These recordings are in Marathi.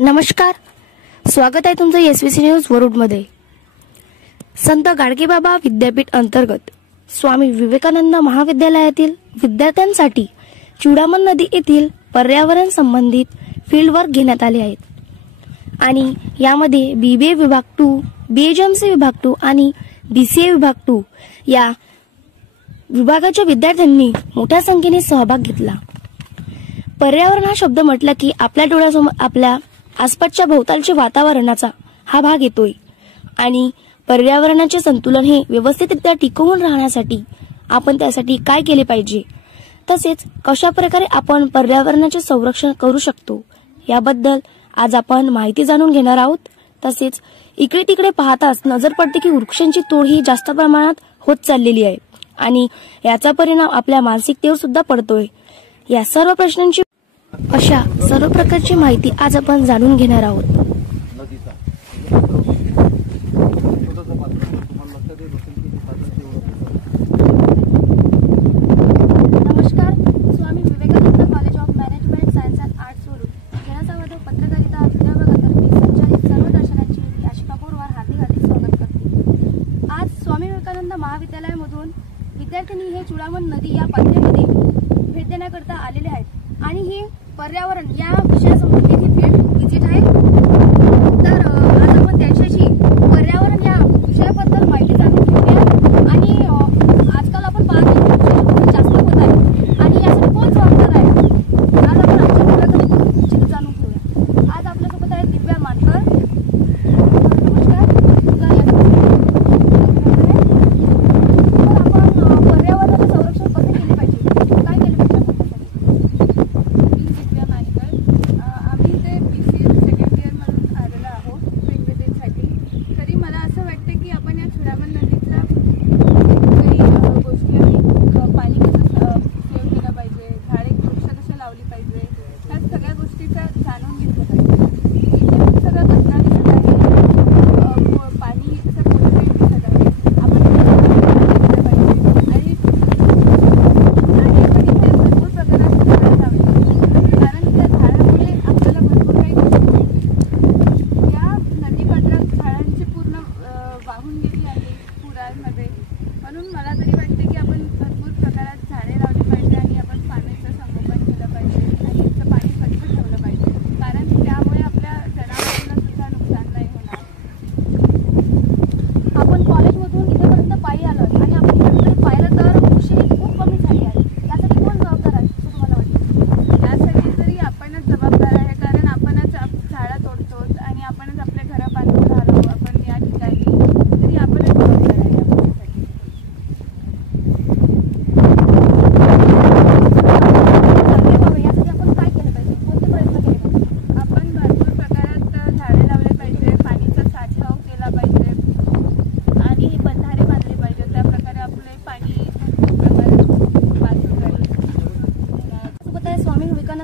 नमस्कार, स्वागत आहे तुमचं एसवीसी न्यूज वरुडमध्ये। संत गाडगेबाबा विद्यापीठ अंतर्गत स्वामी विवेकानंद महाविद्यालयातील विद्यार्थ्यांसाठी चुडामण नदी येथील पर्यावरण संबंधित फील्ड वर्क घेण्यात आले आहेत आणि यामध्ये बीबीए विभाग 2, बीएचएमसी विभाग 2 आणि बीसीए विभाग 2 या विभागाच्या विद्यार्थ्यांनी मोठ्या संख्येने सहभाग घेतला। पर्यावरण हा शब्द म्हटला की आपल्या डोळ्यासमोर आपल्या आसपासच्या भोवतालच्या वातावरणाचा हा भाग येतोय आणि पर्यावरणाचे संतुलन हे व्यवस्थितरित्या टिकवून राहण्यासाठी आपण त्यासाठी काय केले पाहिजे, तसेच कशा प्रकारे आपण पर्यावरणाचे संरक्षण करू शकतो याबद्दल आज आपण माहिती जाणून घेणार आहोत। तसेच इकडे तिकडे पाहताच नजर पडते की वृक्षांची तोड ही जास्त प्रमाणात होत चाललेली आहे आणि याचा परिणाम आपल्या मानसिकतेवर सुद्धा पडतोय। या सर्व प्रश्नांची अशा सर्व प्रकारची माहिती आज आपण जाणून घेणार आहोत। नमस्कार, Swami Vivekananda college of management science and arts वरून घेण्याचा पत्रकारिता विभागातर्फे संचालित सर्व दर्शकांची मी आशिका बोरवार हार्दिक स्वागत करते। आज स्वामी विवेकानंद महाविद्यालयामधून विद्यार्थ्यांनी हे चुडामण नदी या पात्रामध्ये भेट देण्याकरता आलेले आहेत आणि ही पर्यावरण या विषयासंबंधित ही फील्ड विजिट आहे। तर आज आपण त्यांच्याशी पर्यावरण या विषयाबद्दल माहिती जाणून घेऊया आणि आजकाल आपण पाहतो जास्त होत आहे आणि यासाठी कोण जबाबदार आहे आज आपण आमच्या मुलाखतीतून जाणून घेऊया। आज आपल्यासोबत आहे दिव्या मानकर। नमस्कार, आपण पर्यावरणाचे संरक्षण कसे केले पाहिजे, काय केले पाहिजे? म्हणून मला तरी वाटते की आपण भरपूर प्रकारात झाडे लावली पाहिजे आणि आपण पाण्याचं संगोपन केलं पाहिजे आणि त्याचं पाणी स्वच्छ ठेवलं पाहिजे, कारण त्यामुळे आपल्या जनावरांना सुद्धा नुकसान नाही होणार। आपण कॉलेजमधून इथेपर्यंत पायी आलो आणि आपण इकडे पाहिलं तर वृक्ष खूप कमी झाली आहे। यासाठी कोण जबाबदार आहे असं तुम्हाला वाटतं? यासाठी तरी आपणच जबाबदार आहे, कारण आपणच झाडं तोडतो आणि आपणच आपले घरं बांधून राहिलो आपण या ठिकाणी, तरी आपणच जबाबदार आहे।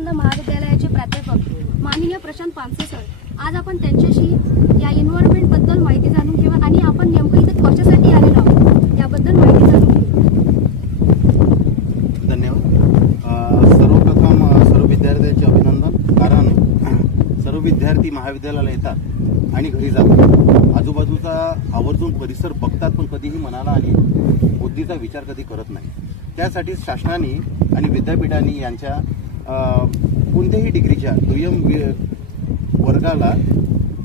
महाविद्यालयाचे प्राध्यापक माननीय प्रशांत पानसे सर, आज आपण त्यांच्याशी या एन्व्हायरमेंट बद्दल माहिती जाणून घेऊ आणि आपण नेमकं इथे कशासाठी आलेलो आहोत याबद्दल माहिती जाणून घेऊ। धन्यवाद। सर्वप्रथम सर्व विद्यार्थ्यांचे अभिनंदन, कारण सर्व विद्यार्थी महाविद्यालयाला येतात आणि घरी जातात, आजूबाजूचा आवर्जून परिसर बघतात, पण कधीही मनाला आणि बुद्धीचा विचार कधी करत नाही। त्यासाठी शासनाने आणि विद्यापीठांनी यांच्या कोणत्याही डिग्रीच्या दुय्यम वर्गाला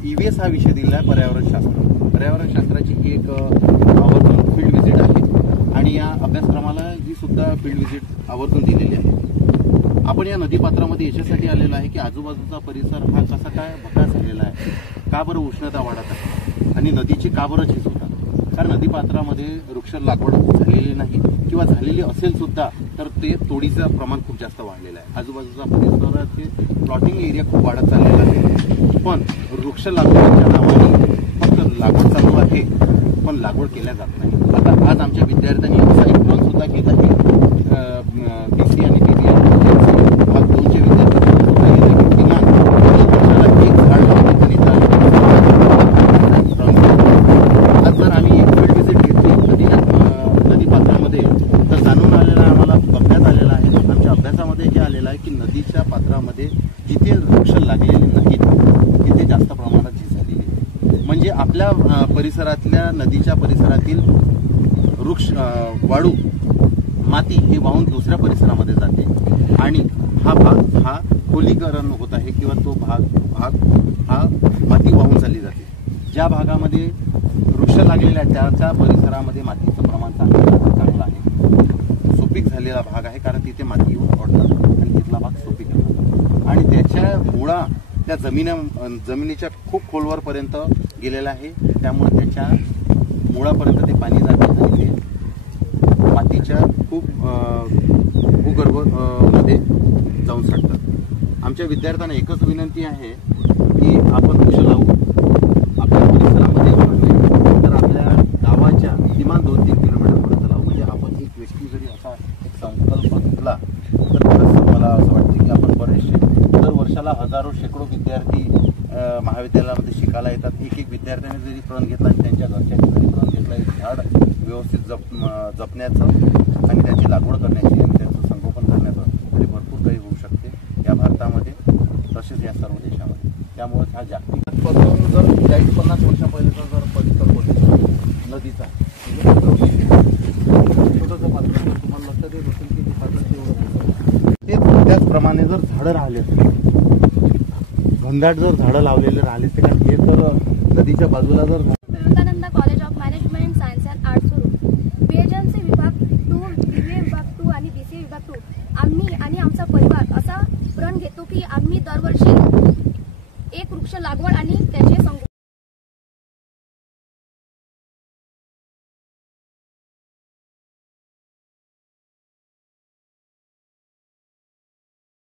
ईव्हीएस हा विषय दिला आहे। पर्यावरण शास्त्राची ही एक आवर्जून फील्ड व्हिजिट आहे आणि या अभ्यासक्रमाला ही सुद्धा फील्ड व्हिजिट आवर्जून दिलेली आहे। आपण या नदीपात्रामध्ये याच्यासाठी आलेलो आहे की आजूबाजूचा परिसर हा कसा काय भकास झालेला आहे, का बरं उष्णता वाढत आहे आणि नदीची का बरं झीज होतात, कारण नदीपात्रामध्ये वृक्ष लागवड झालेली नाही किंवा झालेली असेल सुद्धा तर ते तोडीचं प्रमाण खूप जास्त वाढलेलं आहे। आजूबाजूचा परिसराचे प्लॉटिंग एरिया खूप वाढत चाललेला आहे, पण वृक्ष लागवडीच्या नावाने फक्त लागवड चालू आहे पण लागवड केल्या जात नाही। आता आज आमच्या विद्यार्थ्यांनी असा एक प्लॉन सुद्धा केला आहे, बीसी आणि बीबीए भाग 2चे विद्यार्थ्यांनी सुद्धा केलं की किमान एक झाड लावण्याकरिता आज जर आम्ही एक फील्ड व्हिजिट घेतली नदीपात्रामध्ये तर जाणून आलेला आम्हाला बघण्यात आलेला आहे, आमच्या अभ्यासामध्ये जे आलेलं आहे की नदीच्या पात्रामध्ये जिथे वृक्ष लागलेले नाहीत म्हणजे आपल्या परिसरातल्या नदीच्या परिसरातील वृक्ष वाळू माती हे वाहून दुसऱ्या परिसरामध्ये जाते आणि हा भाग हा खोलीकरण होत आहे किंवा तो भाग हा माती वाहून चालली जाते. ज्या भागामध्ये वृक्ष लागलेले आहेत त्याच्या परिसरामध्ये मातीचं प्रमाण चांगलं आहे. सुपीक झालेला भाग आहे कारण तिथे माती येऊन पडतात आणि तिथला भाग सुपीक आहे आणि त्याच्या मुळा त्या जमिनीच्या खूप खोलवरपर्यंत गेलेला आहे. त्यामुळे त्याच्या मुळापर्यंत ते पाणी जाते आणि ते मातीच्या खूप भूगर्भ मध्ये जाऊन साठतात. आमच्या विद्यार्थ्यांना एकच विनंती आहे की आपण वृक्ष लावू. आपल्या परिसरामध्ये तर आपल्या गावाच्या किमान 2-3 किलोमीटरपर्यंत लावू. म्हणजे आपण एक व्यक्ती जरी असा एक संकल्प घेतला तर मला असं वाटतं की आपण बरेचसे दर वर्षाला हजारो शेकडो विद्यार्थी महाविद्यालयामध्ये शिकायला येतात. एक विद्यार्थ्याने जरी प्रण घेतला आणि त्यांच्या घरच्यांनी जरी प्रण घेतला एक झाड व्यवस्थित जपण्याचं आणि त्याची लागवड करण्याची आणि त्याचं संगोपन करण्याचं तरी भरपूर काही होऊ शकते या भारतामध्ये तसेच या सर्व देशामध्ये. त्यामुळे हा जागतिक पासून जर 40-50 वर्षांपर्यंत जर परिसर बघितला नदीचा छोटंसं पात्र तुम्हाला लक्षात येत असेल की ते पात्र तेवढं त्याचप्रमाणे जर झाडं राहिले घनदाट जर झाडं लावलेले राहिले ते कारण हे तर नदीच्या बाजूला जर Vivekananda college of management science and Arts सुरू बीएचएमसी विभाग 2, बीबीए विभाग 2 आणि बीसीए विभाग 2 आम्ही आणि आमचा परिवार असा प्रण घेतो की आम्ही दरवर्षी एक वृक्ष लागवड आणि त्याचे